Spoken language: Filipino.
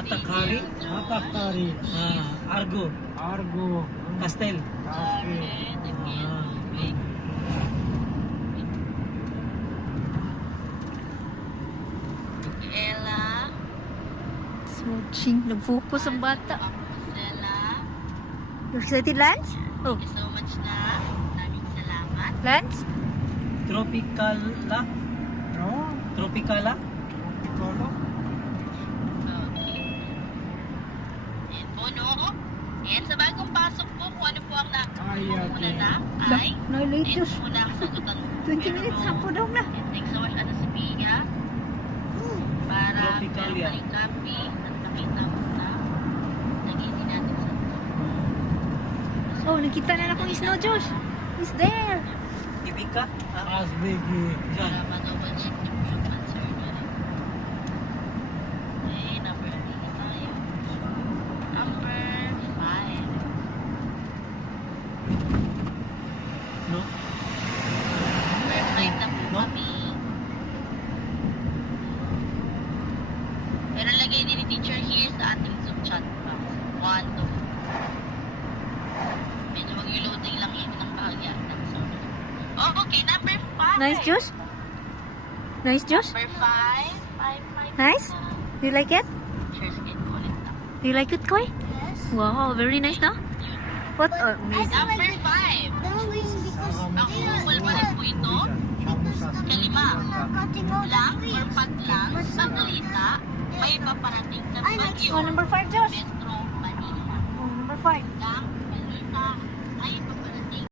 Natakari. Natakari. Argo. Argo. Castel. Castel. Ella. Smooching. Nag-focus ang bata. Stella. You excited, Lance? Oh, Thank you so much na. Maraming salamat. Lance? Tropicala. No? Tropicala. Piccolo. Okay. Ayan po, no? Ayan, sa bagong pasok po, kung ano po ang okay. ay, No, late ayan Diyos. po na ang sagutan mo. 20 minutes, Pero, hapo daw na. ayan, thanks so much, Ana Sophia. Para Tropicalia. meron kayong copy at nakita mo na nag-iini natin sa Oh, nakita na akong snow, Josh. It's there. Ibika. Asbegi. Diyan. para ma-double check niyo po yung answer niyo. Okay, number 3 tayo. Number 5. No? Number 5 na po No? kami. Pero lagay din ni teacher here sa ating Zoom chat box. 1, 2. Medyo mag-loading lang yun ng bahagya. Oh, okay, number 5. Nice, Josh? Nice, Josh? Number 5. 5. Nice? You like it? Teacher's kid ko ulit na. You like it, Koi? Yes. Wow, very nice, no? What? Oh, amazing. Number 5. That means because Ang humble pa rin po ito. Kalima. Lang or paglang sa balita, may paparating na bagyo. Oh, number 5, Josh. Metro Manila. Oh, number 5. Lang